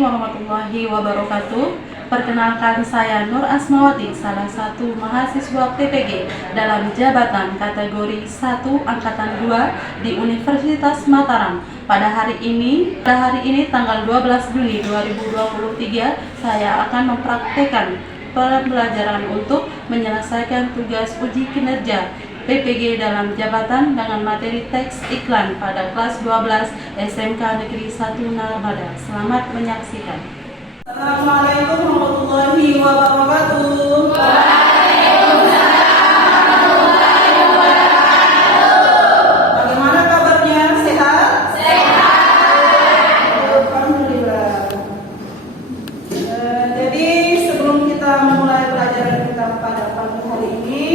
Assalamualaikum warahmatullahi wabarakatuh. Perkenalkan, saya Nur Asmawati, salah satu mahasiswa PPG dalam jabatan kategori 1 Angkatan 2 di Universitas Mataram. Pada hari ini tanggal 12 Juni 2023, saya akan mempraktekkan pembelajaran untuk menyelesaikan tugas uji kinerja PPG dalam jabatan dengan materi teks iklan pada kelas 12 SMK Negeri 1 Narmada. Selamat menyaksikan. Assalamualaikum warahmatullahi wabarakatuh. Bagaimana kabarnya? Sehat? Alhamdulillah. Jadi sebelum kita memulai pelajaran kita pada pagi hari ini,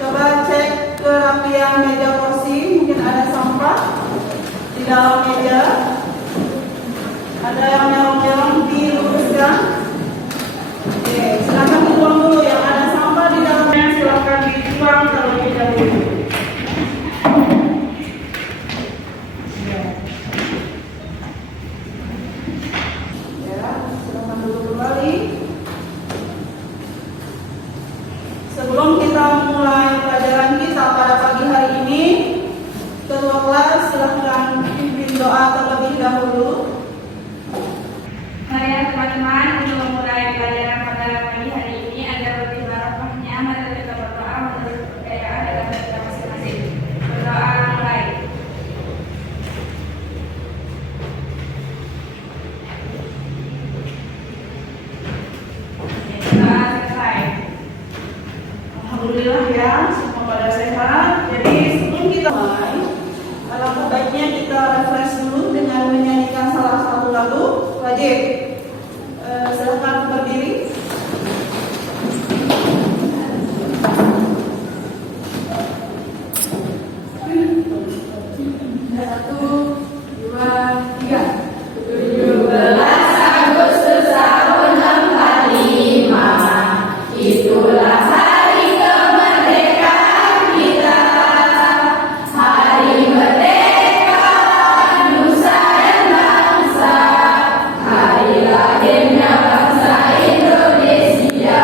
coba cek kerapian meja kursi. Mungkin ada sampah di dalam meja. Ada yang merong-merong, diluruskan. Oke, silakan dibuang dulu. Yang ada sampah di dalamnya silakan dibuang terlebih dahulu. Ya, silakan dulu kembali. Sebelum kita mulai pelajaran kita pada pagi hari ini, ketua kelas silakan pimpin doa terlebih dahulu. Mari teman-teman, untuk memulai pelajaran pada pagi hari ini agar lebih barokahnya, mari kita berdoa menurut kepercayaan agama kita masing-masing. Berdoa mulai. Doa selesai. Alhamdulillah ya, semua pada sehat. Jadi sebelum kita mulai, alangkah baiknya kita refresh dulu dengan menyanyikan salah satu lagu wajib. Silakan berdiri. Satu, dua, tiga. 17 Agustus tahun 45, itulah hari kemerdekaan kita. Hari merdeka nusa dan bangsa, hari lahirnya bangsa Indonesia.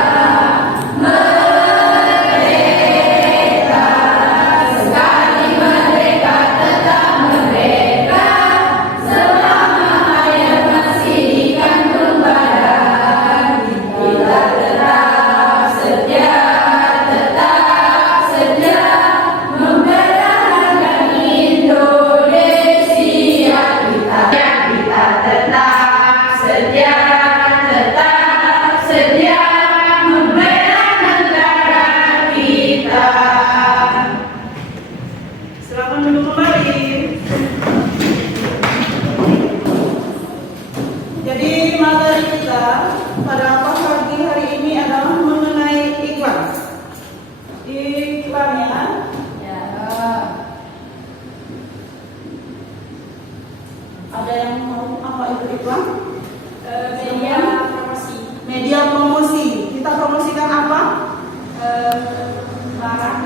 Merdeka, sekali merdeka tetap merdeka, selama hayat masih dikandung badan. Kita tetap setia mempertahankan Indonesia kita. Kita tetap setia membela negara kita. Silakan duduk kembali. Jadi materi kita pada pagi hari ini adalah mengenai iklan. Iklannya ada yang mau apa itu iklan? Media promosi. Kita promosikan apa?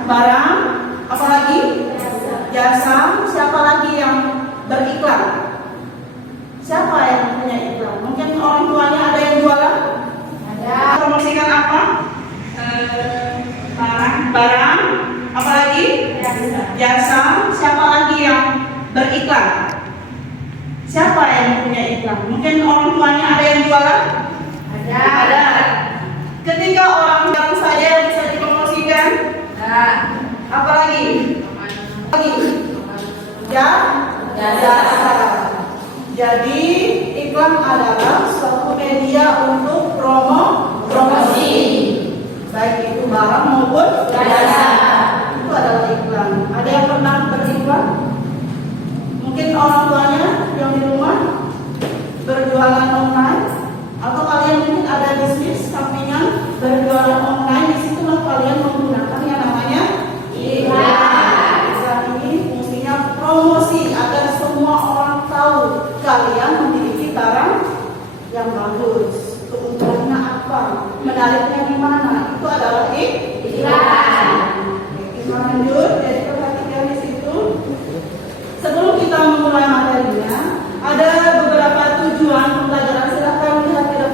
Barang. Apa lagi? Jasa. Siapa lagi yang beriklan? Siapa yang punya iklan? Mungkin orang tuanya ada yang jualan? Ada. Promosikan apa? Barang. Apa lagi? Jasa. Siapa lagi yang beriklan? Siapa yang punya iklan? Mungkin orang tuanya ada yang jualan? Ada. Ketika orang baru saja yang bisa dipromosikan? Apa lagi? Jasa. Jadi iklan adalah suatu media untuk promosi, baik itu barang maupun jasa. Itu adalah iklan. Ada yang pernah beriklan? Mungkin orang tuanya yang di rumah berjualan online, atau kalian mungkin ada bisnis sampingan berjualan online. Disitulah kalian menggunakan yang namanya iklan. Iklan ini fungsinya promosi agar semua orang tahu kalian memiliki barang yang bagus. Keunggulannya apa? Menariknya di mana? Itu adalah iklan. Kita lanjut. Jadi perhatikan di situ. Sebelum kita memulai materinya, ada beberapa tujuan pembelajaran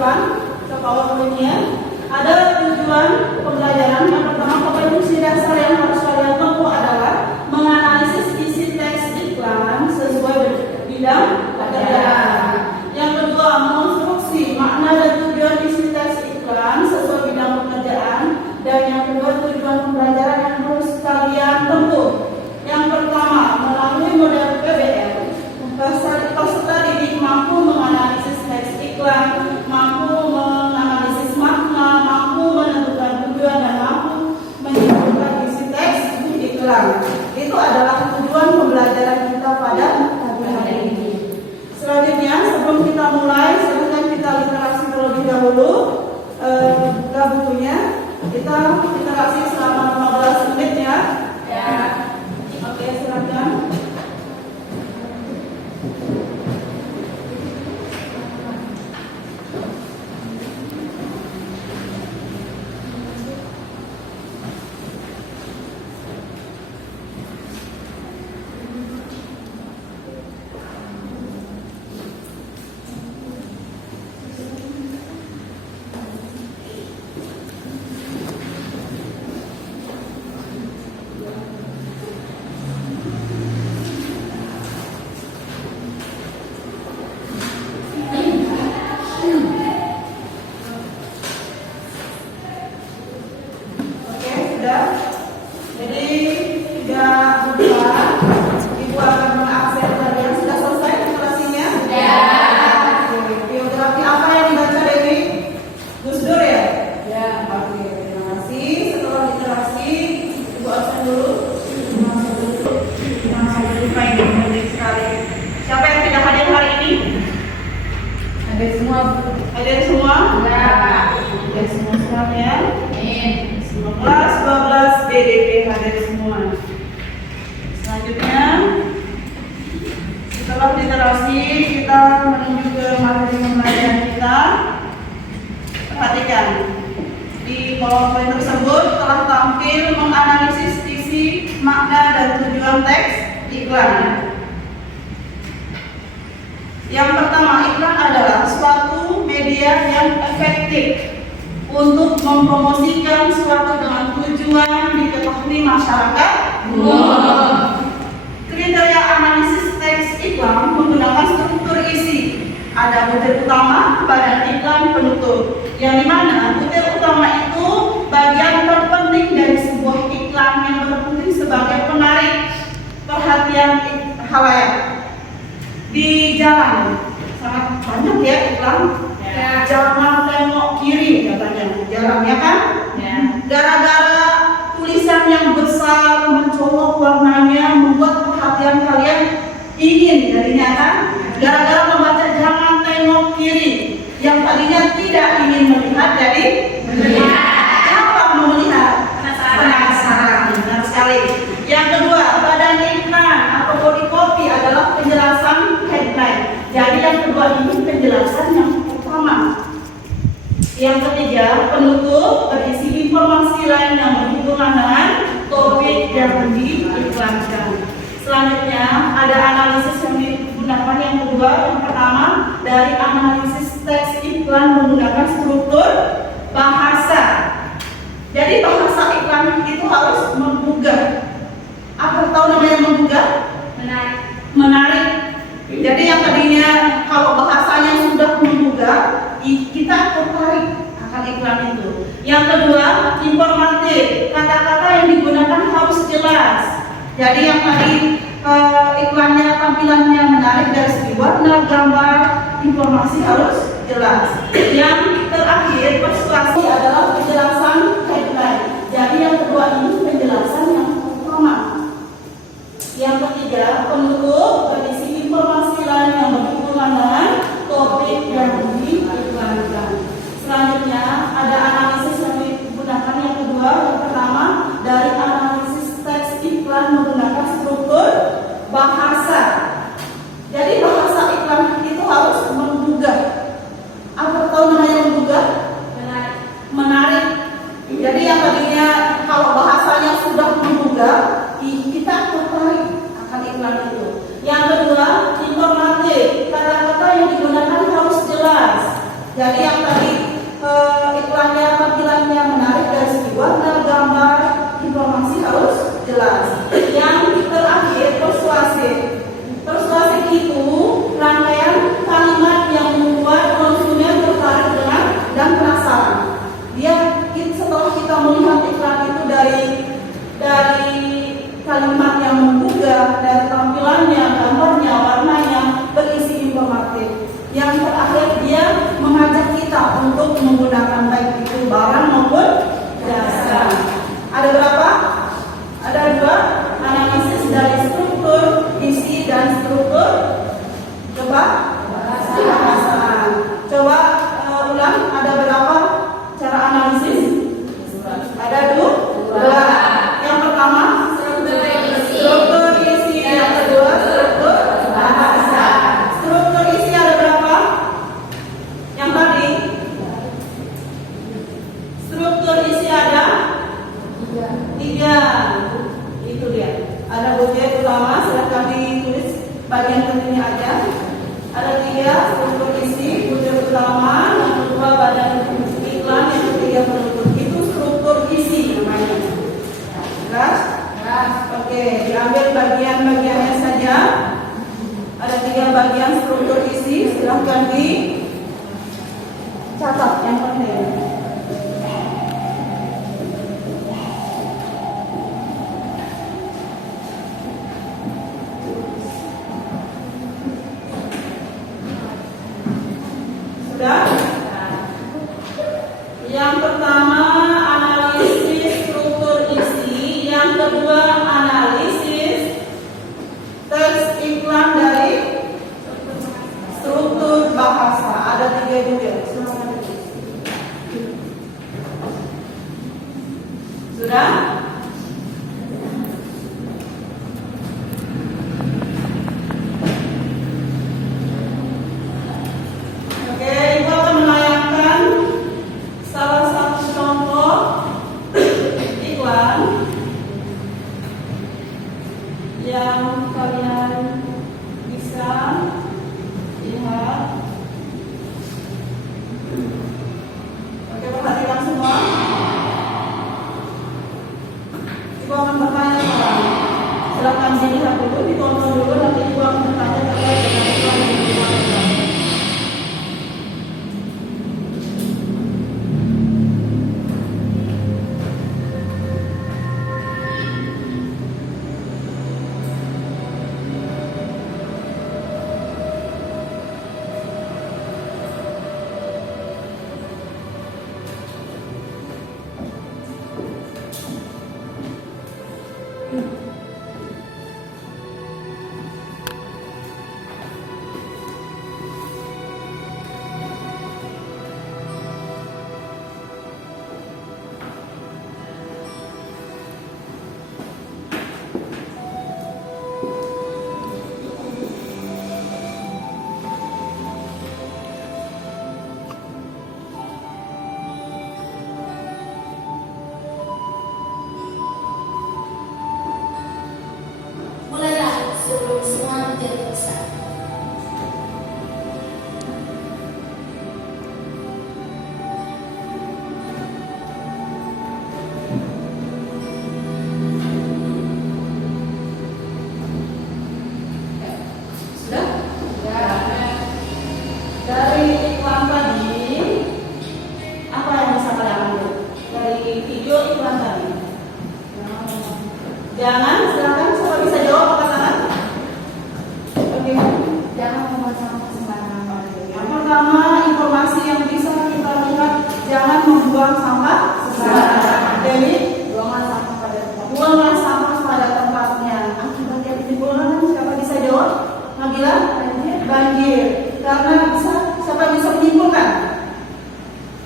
depan ke PowerPoint-nya. Ada tujuan pembelajaran. Yang pertama, kompetensi dasar yang harus kalian tempuh adalah menganalisis isi teks iklan sesuai bidang pekerjaan. Yang kedua, mengonstruksi makna dan tujuan isi teks iklan sesuai bidang pekerjaan. Dan yang kedua, tujuan pembelajaran yang harus kalian tempuh. Yang pertama, melalui model PBL, peserta didik mampu menganalisis teks iklan, mampu menganalisis makna, mampu menentukan tujuan, dan mampu menyimpulkan isi teks iklan. Itu adalah tujuan pembelajaran kita pada pagi hari ini. Selanjutnya, sebelum kita mulai, silahkan kita literasi terlebih dahulu. Buka bukunya. Kita literasi selama 15 menit ya. Oke, silakan. Jadi tidak lupa, Ibu akan mengakses kalian. Sudah selesai literasinya? Ya. Biografi apa yang dibaca Dewi? Gus Dur ya? Ya. Oke, terima kasih. Setelah literasi, Ibu absen dulu. Baik sekali. Siapa yang tidak hadir hari ini? Hadir semua. Hadir semua? Ya. Hadir semua semuanya. Kelas 12 BDP hadir semua. Selanjutnya, setelah literasi, kita menuju ke materi pembelajaran kita. Perhatikan, di PowerPoint tersebut telah tampil menganalisis isi, makna, dan tujuan teks iklan. Yang pertama, iklan adalah suatu media yang efektif untuk mempromosikan suatu dengan tujuan diketahui masyarakat. Kriteria analisis teks iklan menggunakan struktur isi. Ada butir utama, badan iklan, penutup. Yang dimana butir utama itu bagian terpenting dari sebuah iklan yang berfungsi sebagai penarik perhatian khalayak. Di jalan sangat banyak ya iklan. Ya. Jangan tengok kiri katanya, jalannya kan? Ya. Gara-gara tulisan yang besar mencolok warnanya membuat perhatian kalian ingin jadinya kan? Gara-gara membaca jangan tengok kiri yang tadinya tidak ingin melihat jadi melihat. Kenapa mau melihat? Penasaran. Benar sekali. Yang kedua, badan iklan atau body copy adalah penjelasan headline. Jadi yang kedua ini penjelasan yang utama. Yang ketiga, penutup berisi informasi lain yang berhubungan dengan topik yang diiklankan. Selanjutnya, ada analisis yang digunakan yang kedua. Yang pertama, dari analisis teks iklan menggunakan struktur bahasa. Jadi bahasa iklan itu harus menggugah. Apa tahu namanya menggugah? Menarik. Jadi yang tadinya kalau bahasanya sudah menggugah, kita tertarik akan iklan itu. Yang kedua, informatif. Kata-kata yang digunakan harus jelas. Jadi yang tadi iklannya tampilannya menarik dari segi warna, gambar, informasi harus jelas. Yang terakhir, persuasi adalah penjelasan headline. Jadi yang kedua ini penjelasan yang utama. Yang ketiga, penutup berisi informasi lain yang berhubungan dengan topik yang diiklankan. Selanjutnya, ada analisis yang digunakan yang kedua. Yang pertama, dari analisis teks iklan menggunakan struktur bahasa. Jadi bahasa iklan itu harus menggugah. Apa tahu namanya menggugah? Menarik. Jadi yang tadinya kalau bahasanya sudah menggugah, kita tertarik akan iklan itu. Yang kedua, informatif. Kata-kata yang digunakan harus jelas. Jadi yang tadi iklannya, tampilannya menarik dari segi warna, gambar, informasi harus jelas. Yang terakhir, persuasif. Persuasif itu rangkaian kalimat yang membuat konsumen tertarik dengan dan penasaran. Setelah kita melihat iklan itu dari kalimat yang menggugah, dari tampilannya, gambarnya, warnanya, berisi informatif. Yang terakhir dia mengajak kita untuk menggunakan baik itu barang maupun jasa. Ada berapa? Ada 2, analisis dari struktur isi dan struktur bahasa. Coba ulang, ada berapa cara analisis? Ada 2. Yang pertama struktur isi, yang kedua struktur bahasa. Struktur isi ada berapa? Yang tadi struktur isi ada 3. Itu dia. Ada butir utama, silahkan ditulis bagian pentingnya aja. Ada 3 struktur isi, butir utama, yang kedua badan iklan, yang ketiga penutup. Itu struktur isi namanya. Jelas? Oke, diambil bagian-bagiannya saja. Ada 3 bagian struktur isi, silahkan dicatat yang penting. Sudah? Yang pertama analisis struktur isi, yang kedua analisis teks iklan dari struktur bahasa. Ada 3 juga. Sudah? Oke, Ibu akan menayangkan salah satu contoh iklan yang kalian bisa lihat. Oke, perhatikan semua. Ibu akan bertanya sekarang. Silakan dilihat dulu, ditonton dulu, nanti Ibu akan bertanya terkait dengan iklan yang dimaksudkan. Mulailah sebelum semua menjadi besar. Sudah? Dari iklan tadi, apa yang bisa kalian ambil? Dari video iklan tadi. Jangan, silakan siapa bisa jawab angkat tangan? Oke. Jangan membuang sampah sembarangan. Yang pertama, informasi yang bisa kita lihat, jangan membuang sampah sembarangan. Jadi, buanglah sampah pada tempatnya. Akibat yang ditimbulkan, siapa bisa jawab? Nabila? Banjir. Karena siapa bisa menyimpulkan?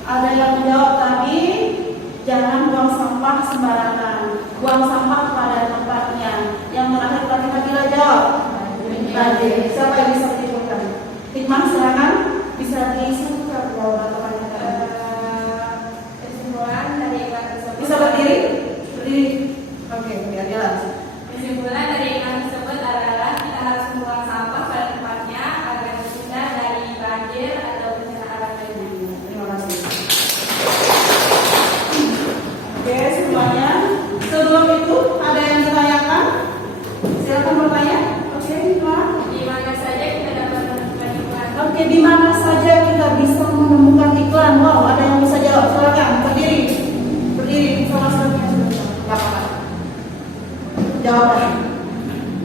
Ada yang menjawab tadi, jangan buang sampah sembarangan. Buang sampah pada tempatnya. Yang terakhir tadi Nabila jawab. Banjir. Siapa yang bisa menyimpulkan? Hikmah, silakan bisa disebutkan bahwa teman-teman. Kesimpulan dari iklan koran.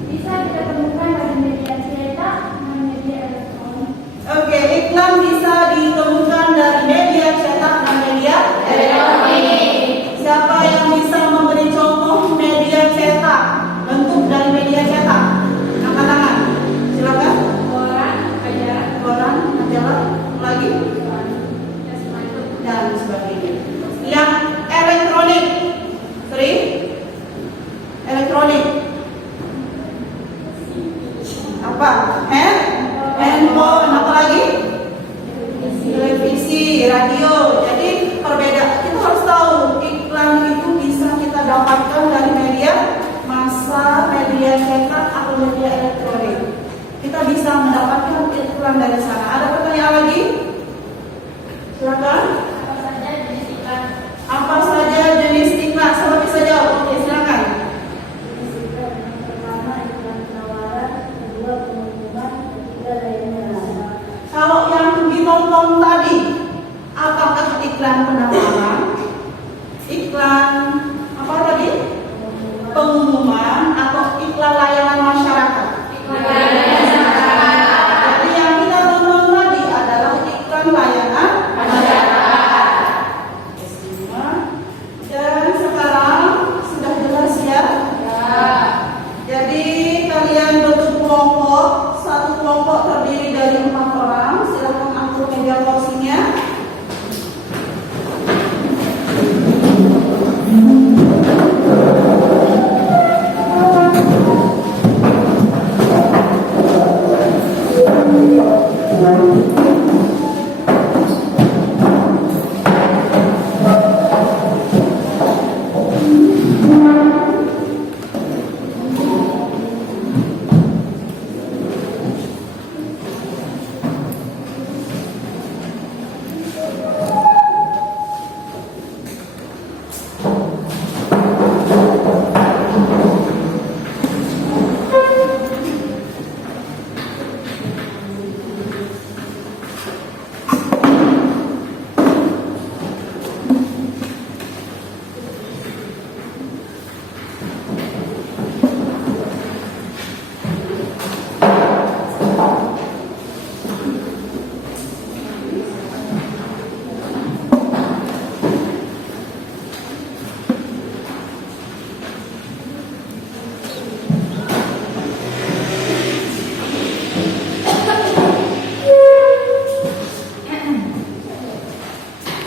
Bisa kita temukan dari media cetak dan media elektronik. Oke, iklan bisa ditemukan dari media cetak dan media elektronik. Siapa yang bisa memberi contoh media cetak? Bentuk dari media cetak. Angkat tangan. Silakan. Koran, majalah, Koran, majalah, lagi dan semacam. dan sebagainya. Yang elektronik, Sri? Elektronik. Apa? Handphone, apa lagi? Televisi, radio. Jadi perbedaan kita harus tahu iklan itu bisa kita dapatkan dari media massa, media cetak atau media elektronik. Kita bisa mendapatkan iklan dari sana. Ada pertanyaan lagi? Silakan. Apa saja jenis iklan? Apa saja jenis iklan? Siapa bisa jawab? Oke, silakan. Jenis iklan yang pertama iklan penawaran, kedua pengumuman, ketiga layanan. Kalau yang ditonton tadi, apakah iklan penawaran? Iklan apa tadi? Pengumuman atau iklan layanan masyarakat? Jadi yang kita tonton tadi adalah iklan layanan masyarakat. Semua. Dan sekarang sudah jelas ya? Jadi kalian bentuk kelompok, satu kelompok terdiri dari 4 orang. Silakan atur meja kursinya.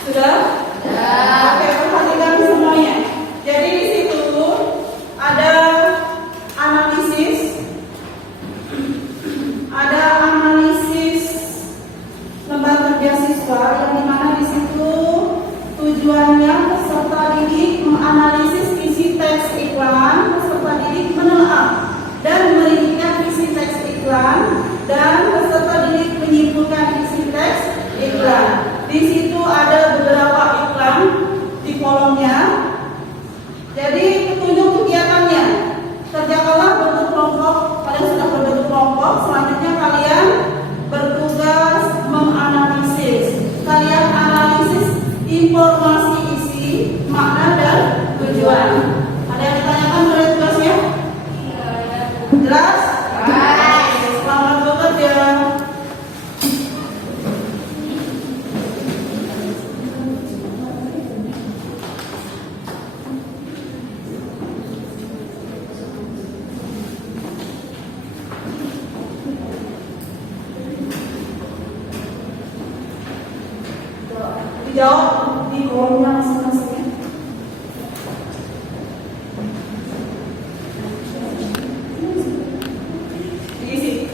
Sudah? Oke, perhatikan semuanya. Jadi di situ ada analisis lembar kerja siswa yang dimana di situ tujuannya peserta didik menganalisis isi teks iklan, peserta didik menelaah dan merincikan isi teks iklan, dan peserta didik menyimpulkan isi teks iklan. Di situ ada beberapa iklan di kolomnya. Jadi petunjuk kegiatannya, kerjakanlah bentuk kelompok. Kalian sudah berbentuk kelompok. Selanjutnya kalian bertugas menganalisis. Kalian analisis informasi isi, makna dan tujuan. Ada yang ditanyakan oleh tugasnya? Jelas? Selamat bekerja. Dijawab di kolomnya masing-masing. Diisi.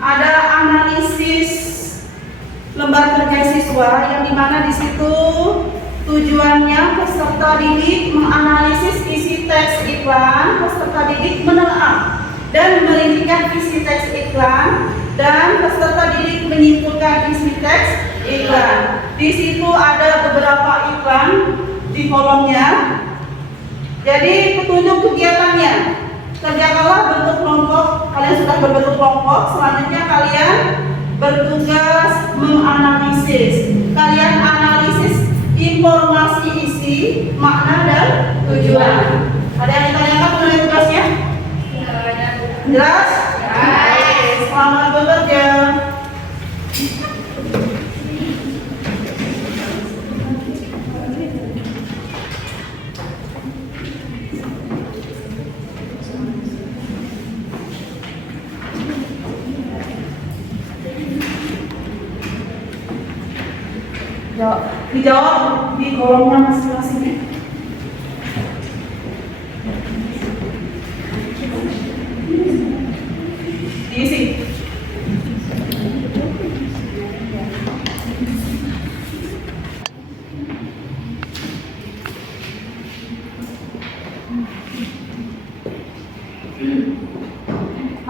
ada analisis lembar kerja siswa yang dimana di situ tujuannya peserta didik menganalisis isi teks iklan, peserta didik menelaah dan merincikan isi teks iklan, dan peserta didik menyimpulkan isi teks iklan. Di situ ada beberapa iklan di kolomnya. Jadi petunjuk kegiatannya, kerjakanlah bentuk kelompok. Kalian sudah berbentuk kelompok. Selanjutnya kalian bertugas menganalisis. Kalian analisis informasi isi, makna dan tujuan. Ada yang ditanyakan mengenai tugasnya? Jelas? Oke, selamat bekerja. Dijawab di kolomnya masing-masing. Diisi.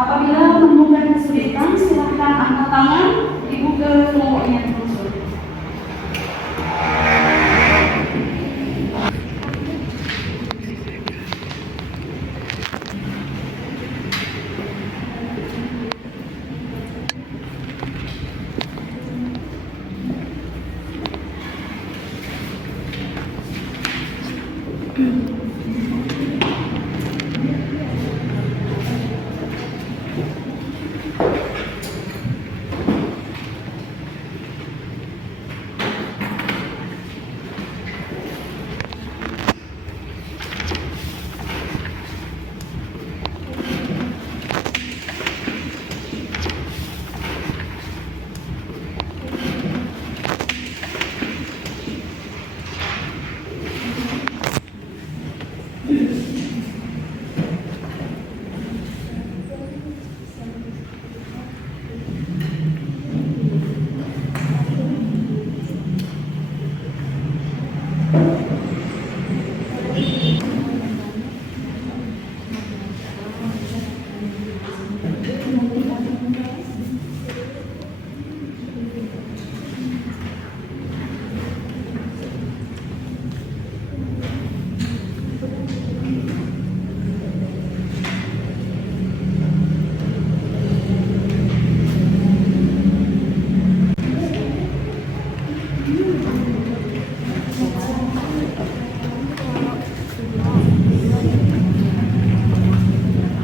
Apabila menemukan kesulitan, silakan angkat tangan, ibu ke kelompoknya terus.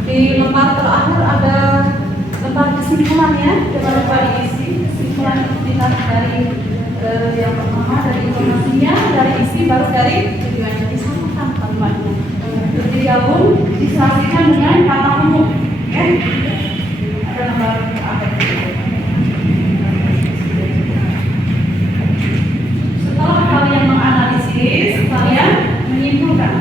Di lembar terakhir ada lembar kesimpulannya, jangan lupa diisi. Kesimpulan itu dilihat dari yang pertama dari informasinya, dari isi, baru dari tujuannya, disamakan kalimatnya. Digabung, diserasikan dengan kata umum. Oke? Ada lembar terakhir. Setelah kalian menganalisis, kalian menyimpulkan.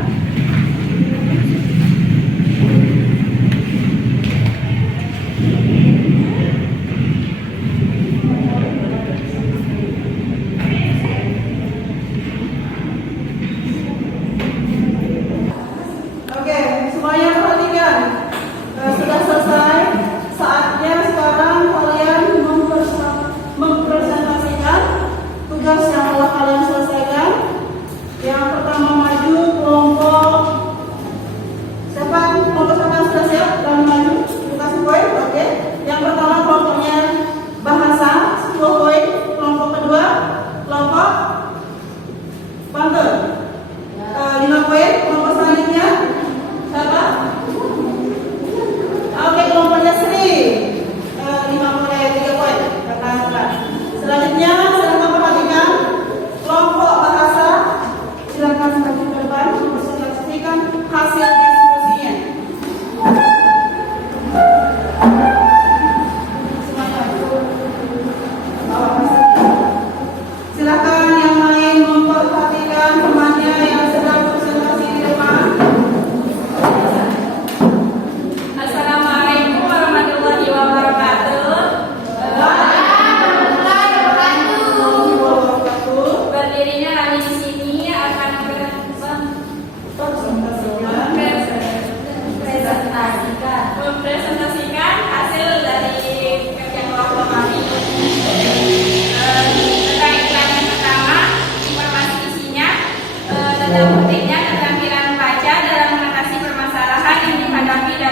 Oke, semuanya perhatikan.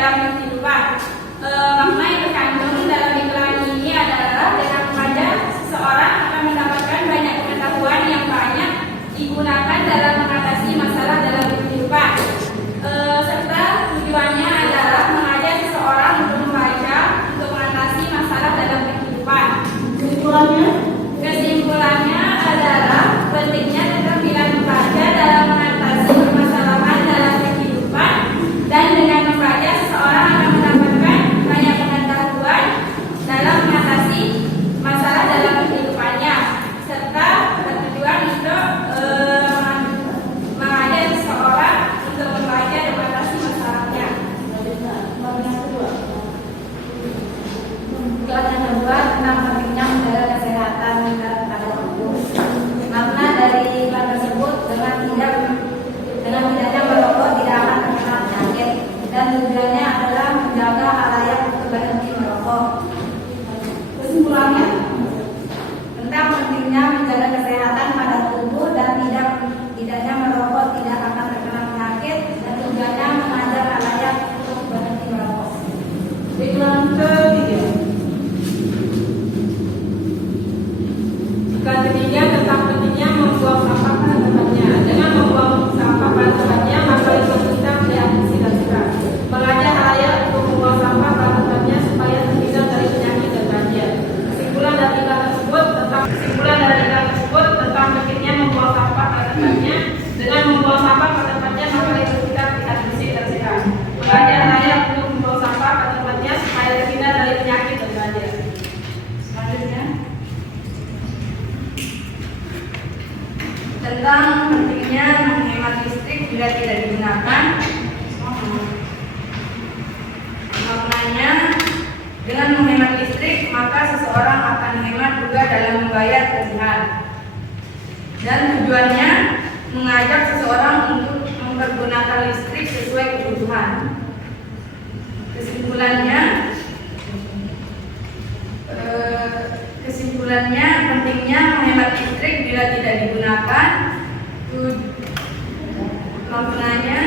dalam kehidupan. Makna yang terkandung dalam iklan ini adalah dengan mengajak seseorang akan mendapatkan banyak pengetahuan yang banyak digunakan dalam mengatasi masalah dalam kehidupan. Serta tujuannya adalah mengajak seseorang untuk membaca untuk mengatasi masalah dalam kehidupan. Kesimpulannya adalah pentingnya keterampilan membaca dalam mengatasi permasalahan dalam kehidupan, dan dengan membaca seseorang akan mendapatkan banyak pengetahuan dalam mengatasi masalah dalam kehidupannya, serta bertujuan untuk mengajak seseorang untuk membaca dan mengatasi masalahnya. Iklan yang kedua tentang pentingnya menjaga kesehatan pada tubuh. Makna dari iklan tersebut dengan tidaknya merokok tidak akan terkena penyakit, dan tujuannya adalah menjaga halayak untuk berhenti merokok. Kesimpulannya, Tentang pentingnya menjaga kesehatan pada tubuh dan tidaknya merokok tidak akan terkena penyakit, dan tujuannya mengajak halayak untuk berhenti merokok. iklan ketiga. Iklan ketiga tentang pentingnya membuang sampah pada tempatnya. Dengan membuang sampah pada tempatnya, maka itu kita melihat isi dan segera mengajak halayak untuk membuang sampah pada tempatnya supaya terhindar dari penyakit dan banjir. Kesimpulan dari iklan tersebut tentang pentingnya membuang sampah pada tempatnya. Dengan membuang sampah pada tempatnya, maka itu kita melihat isi dan segera mengajak halayak untuk membuang sampah pada tempatnya supaya terhindar dari penyakit dan banjir. Selanjutnya, tentang pentingnya menghemat listrik bila tidak digunakan. Maknanya, dengan menghemat listrik maka seseorang akan menghemat juga dalam membayar tagihan, dan tujuannya mengajak seseorang untuk mempergunakan listrik sesuai kebutuhan. Kesimpulannya pentingnya menghemat listrik bila tidak digunakan. Maknanya,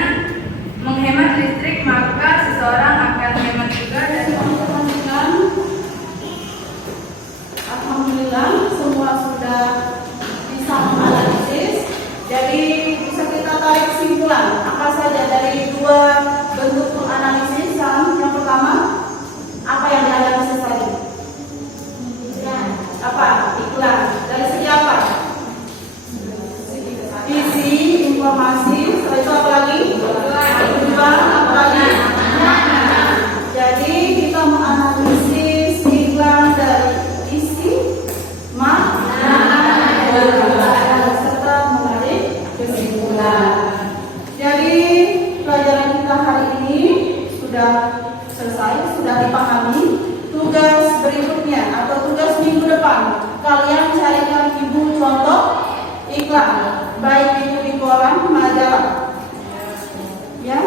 menghemat listrik maka seseorang akan menghemat juga dan Alhamdulillah, semua sudah bisa menganalisis. Jadi bisa kita tarik kesimpulan apa saja dari dua bentuk menganalisis. Yang pertama, apa yang dianalisis tadi? Apa? Iklan. Dari segi apa? Isi, informasi. Setelah itu apa lagi? Tujuan, apa lagi? Jadi kita menganalisis iklan dari isi, makna, serta menarik kesimpulan. Jadi pelajaran kita hari ini sudah selesai, sudah dipahami. Tugas berikutnya atau tugas minggu depan, kalian carikan ibu contoh iklan, baik itu di koran majalah. Ya?